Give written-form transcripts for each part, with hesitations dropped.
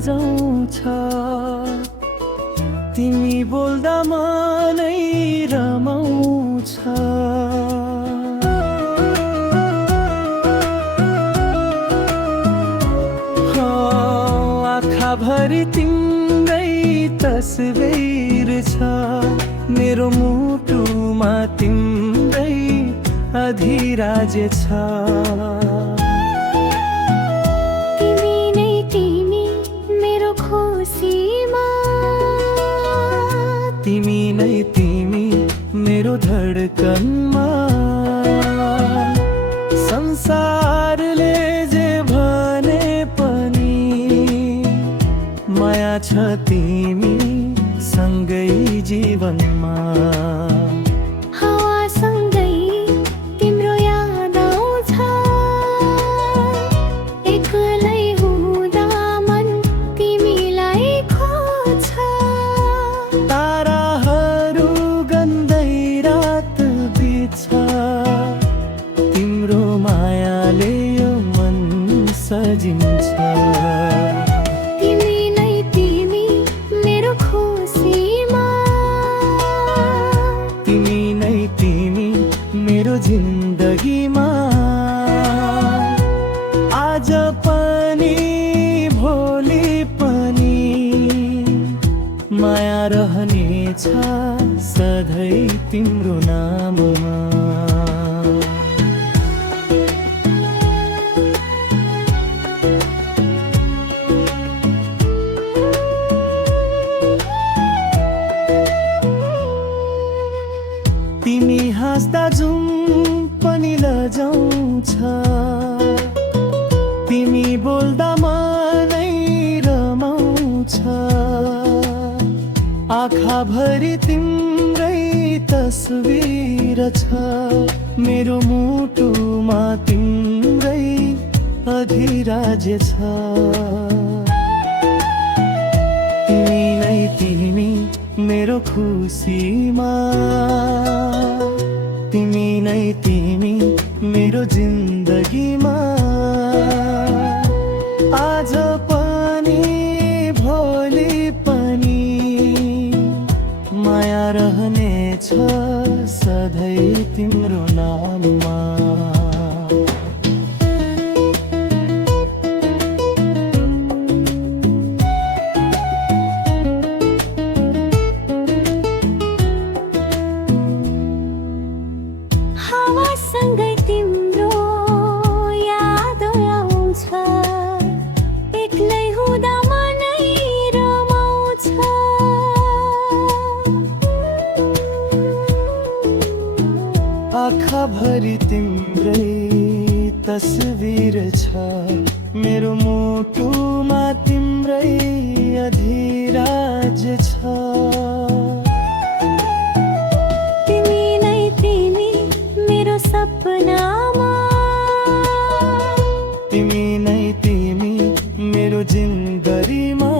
लजाउँछ तिमी बोल्दा मनै रमाउँछ आँखाभरि तिम्रै तस्बिर छ मेरो मुटुमा तिम्रै अधिराज्य छ तिमी नै तिमी मेरो खुसीमा तिमी नै तिमी मेरो धडकनमा संसारले जे भने पनि माया छ तिमी सँगै जीवनमा हावासँगै तिम्रो याद आउँछ एक्लै हुँदा मन तिमीलाई खोज्छ ताराहरू गन्दै रात बित्छ तिम्रो मायाले यो मन सजिन्छ तिमी नै तिमी मेरो खुसीमा तिमी नै तिमी मेरो जिन्दगीमा आज पनि भोलि पनि माया रहनेछ सधैँ तिम्रो नाममा तिमी हाँस्दा जुम पनि लजाउँछ तिमी बोल्दा मनै रमाउँछ आँखाभरि तिम्रै तस्बिर छ मेरो मुटुमा तिम्रै अधिराज्य छ तिमी नै तिमी मेरो खुसीमा तिमी नै तिमी मेरो जिन्दगीमा आज पनि भोलि पनि माया रहनेछ सधैँ तिम्रो नाममा हावासँगै तिम्रो याद आउँछ एक्लै हुँदा मनै रमाउँछ आँखाभरि तिम्रै तस्बिर छ मेरो मुटुमा तिम्रै अधिराज्य छ तिमी नै तिमी मेरो सपनामा तिमी नै तिमी मेरो जिन्दगीमा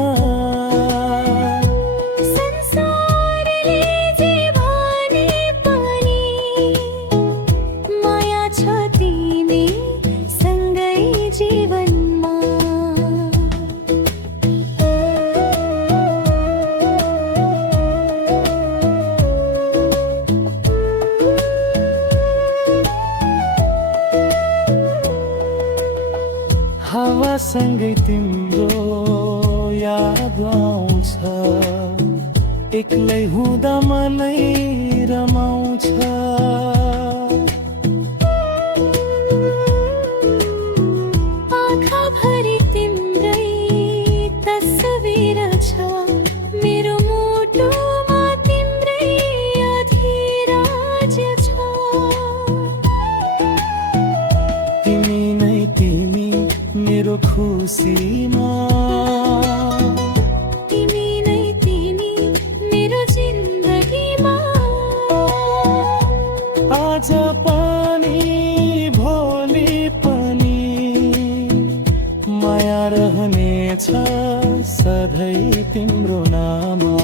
संसारले जे भने पनि माया छ तिमी सँगै जीवनमा हावासँगै तिम्रो याद आउँछ एक्लै हुँदा मनै रमाउँछ आँखाभरि तिम्रै तस्बिर छ मेरो मुटुमा तिम्रै अधिराज्य छ तिमी नै तिमी मेरो खुसीमा तिमी नै तिमी मेरो जिन्दगीमा आज पनि भोलि पनि माया रहनेछ सधैँ तिम्रो नाममा